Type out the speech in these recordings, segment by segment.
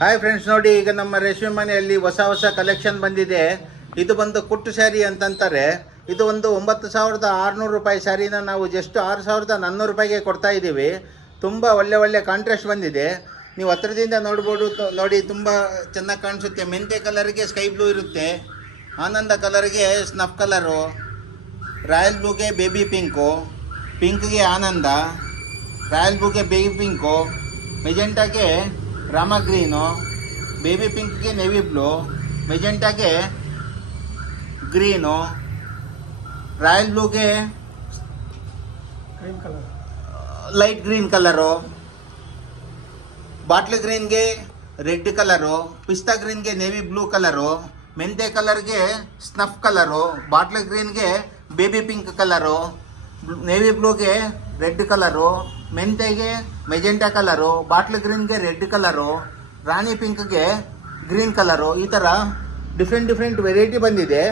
Hi friends, ನೋಡಿ ಈಗ ನಮ್ಮ ರೇಷ್ಮೆ ಮನೆಯಲ್ಲಿ ಹೊಸ ಕಲೆಕ್ಷನ್ ಬಂದಿದೆ. ಇದು ಬಂದು ಕುಟ್ಟು ಸ್ಯಾರಿ ಅಂತಂತಾರೆ. ಇದು ಒಂದು 9,600 ರೂಪಾಯಿ ಸ್ಯಾರಿನ ನಾವು ಜಸ್ಟ್ 6,400 ರೂಪಾಯಿಗೆ ಕೊಡ್ತಾ ಇದ್ದೀವಿ. ತುಂಬ ಒಳ್ಳೆ ಕಾಂಟ್ರಾಸ್ಟ್ ಬಂದಿದೆ. ನೀವು ಹತ್ರದಿಂದ ನೋಡ್ಬೋದು. ನೋಡಿ, ತುಂಬ ಚೆನ್ನಾಗಿ ಕಾಣಿಸುತ್ತೆ. ಮೆಂತೆ ಕಲರ್ಗೆ ಸ್ಕೈ ಬ್ಲೂ ಇರುತ್ತೆ, ಆನಂದ ಕಲರ್ಗೆ ಸ್ನಫ್ ಕಲರು, ರಾಯಲ್ ಬ್ಲೂಗೆ ಬೇಬಿ ಪಿಂಕು, ಪಿಂಕ್ಗೆ ಆನಂದ, ರಾಯಲ್ ಬ್ಲೂಗೆ ಬೇಬಿ ಪಿಂಕು, ಮೆಜೆಂಟಾಗೆ ರಾಮ ಗ್ರೀನು, ಬೇಬಿ ಪಿಂಕ್ಗೆ ನೇವಿ ಬ್ಲೂ, ಮೆಜೆಂಟಾಗೆ ಗ್ರೀನು, ರಾಯಲ್ ಬ್ಲೂಗೆ green colour, light green colour, bottle ಗ್ರೀನ್ಗೆ ರೆಡ್ ಕಲರು, ಪಿಸ್ತಾ ಗ್ರೀನ್ಗೆ ನೇವಿ ಬ್ಲೂ ಕಲರು, ಮೆಂತೆ ಕಲರ್ಗೆ ಸ್ನಫ್ ಕಲರು, ಬಾಟ್ಲ್ ಗ್ರೀನ್ಗೆ ಬೇಬಿ ಪಿಂಕ್ ಕಲರು, ನೇವಿ ಬ್ಲೂಗೆ ರೆಡ್ ಕಲರು, ಮೆಂತೆಗೆ ಮೆಜೆಂಟಾ ಕಲರು, ಬಾಟ್ಲ್ ಗ್ರೀನ್ಗೆ ರೆಡ್ ಕಲರು, ರಾಣಿ ಪಿಂಕ್ಗೆ ಗ್ರೀನ್ ಕಲರು. ಈ ಥರ ಡಿಫ್ರೆಂಟ್ ವೆರೈಟಿ ಬಂದಿದೆ.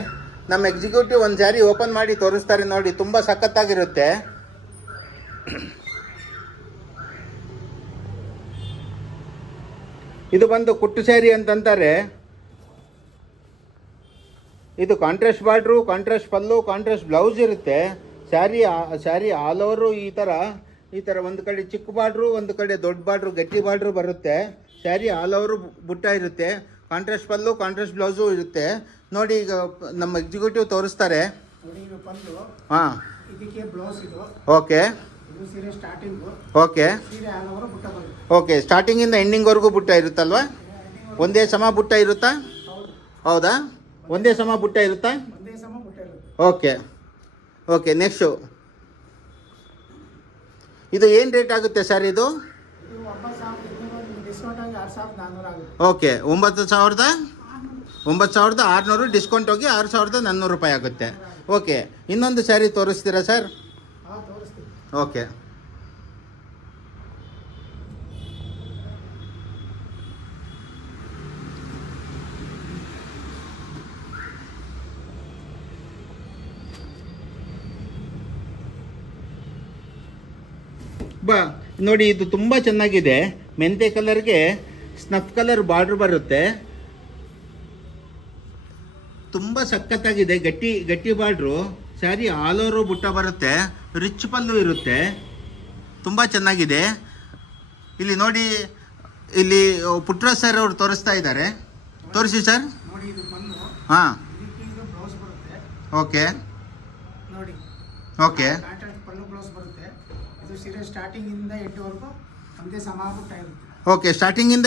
ನಮ್ಮ ಎಕ್ಸಿಕ್ಯೂಟಿವ್ ಒಂದು ಸ್ಯಾರಿ ಓಪನ್ ಮಾಡಿ ತೋರಿಸ್ತಾರೆ. ನೋಡಿ, ತುಂಬ ಸಖತ್ತಾಗಿರುತ್ತೆ. ಇದು ಬಂದು ಕುಟ್ಟು ಸ್ಯಾರಿ ಅಂತಂತಾರೆ. ಇದು ಕಾಂಟ್ರಾಸ್ಟ್ ಬಾರ್ಡ್ರು, ಕಾಂಟ್ರಾಸ್ಟ್ ಪಲ್ಲು, ಕಾಂಟ್ರಾಸ್ಟ್ ಬ್ಲೌಸ್ ಇರುತ್ತೆ. ಸ್ಯಾರಿ ಆಲ್ ಓವರು ಈ ಥರ ಒಂದು ಕಡೆ ಚಿಕ್ಕ ಬಾರ್ಡ್ರು, ಒಂದು ಕಡೆ ದೊಡ್ಡ ಬಾರ್ಡ್ರು, ಗಟ್ಟಿ ಬಾರ್ಡ್ರು ಬರುತ್ತೆ. ಸ್ಯಾರಿ ಆಲ್ ಓವರು ಬುಟ್ಟ ಇರುತ್ತೆ. ಕಾಂಟ್ರಾಸ್ಟ್ ಪಲ್ಲು, ಕಾಂಟ್ರಾಸ್ಟ್ ಬ್ಲೌಸು ಇರುತ್ತೆ. ನೋಡಿ, ಈಗ ನಮ್ಮ ಎಕ್ಸಿಕ್ಯೂಟಿವ್ ತೋರಿಸ್ತಾರೆ. ನೋಡಿ ಇದು ಪಲ್ಲು, ಹಾಂ, ಇದಕ್ಕೆ ಬ್ಲೌಸ್ ಇದು. ಓಕೆ, ಇದು ಸೀರೆ ಸ್ಟಾರ್ಟಿಂಗು. ಓಕೆ, ಸೀರೆ ಆಲ್ ಓವರ್ ಬುಟ್ಟ ಬರುತ್ತೆ. ಓಕೆ. ಸ್ಟಾರ್ಟಿಂಗಿಂದ ಎಂಡಿಂಗ್ವರೆಗೂ ಬುಟ್ಟ ಇರುತ್ತಲ್ವಾ? ಒಂದೇ ಸಮ ಬುಟ್ಟ ಇರುತ್ತಾ? ಹೌದು, ಹೌದಾ? ಒಂದೇ ಸಮ ಬುಟ್ಟ ಇರುತ್ತಾ? ಒಂದೇ ಸಮ ಬುಟ್ಟ ಇರುತ್ತೆ. ಓಕೆ. ನೆಕ್ಸ್ಟು, ಇದು ಏನು ರೇಟ್ ಆಗುತ್ತೆ ಸರ್? ಇದು ಇದು 9,200 ಡಿಸ್ಕೌಂಟ್ ಆಗಿ 6,400 ಆಗುತ್ತೆ. ಓಕೆ, 9,600 ಡಿಸ್ಕೌಂಟ್ ಹೋಗಿ 6,400 ರೂಪಾಯಿ ಆಗುತ್ತೆ. ಓಕೆ, ಇನ್ನೊಂದು ಸ್ಯಾರಿ ತೋರಿಸ್ತೀರಾ ಸರ್? ಹಾಂ, ತೋರಿಸ್ತೀವಿ. ಓಕೆ. ನೋಡಿ, ಇದು ತುಂಬ ಚೆನ್ನಾಗಿದೆ. ಮೆಂತೆ ಕಲರ್ಗೆ ಸ್ನಫ್ ಕಲರ್ ಬಾರ್ಡ್ರ್ ಬರುತ್ತೆ. ತುಂಬ ಸಖತ್ತಾಗಿದೆ. ಗಟ್ಟಿ ಬಾರ್ಡ್ರು. ಸ್ಯಾರಿ ಆಲ್ ಓವರು ಬುಟ್ಟ ಬರುತ್ತೆ. ರಿಚ್ ಪಲ್ಲು ಇರುತ್ತೆ. ತುಂಬ ಚೆನ್ನಾಗಿದೆ. ಇಲ್ಲಿ ನೋಡಿ, ಇಲ್ಲಿ ಪುಟ್ರಾಜ್ ಸರ್ ಅವರು ತೋರಿಸ್ತಾ ಇದ್ದಾರೆ. ತೋರಿಸಿ ಸರ್. ನೋಡಿ, ಇದು ಪಲ್ಲು. ಹಾಂ, ಇದಕ್ಕೆ ಇದು ಬ್ಲೌಸ್ ಬರುತ್ತೆ. ಓಕೆ, ನೋಡಿ, ಓಕೆ, ಕಾಂಟ್ರಾಸ್ಟ್ ಪಲ್ಲು ಬ್ಲೌಸ್ ಬರುತ್ತೆ. ಇದು ಸೀರೆ ಸ್ಟಾರ್ಟಿಂಗ್ ಇಂದ ಎಂಡ್ವರೆಗೂ ಒಂದೇ ಸಮ ಬುಟ್ಟ ಇರುತ್ತೆ. ಓಕೆ. ಸ್ಟಾರ್ಟಿಂಗಿಂದ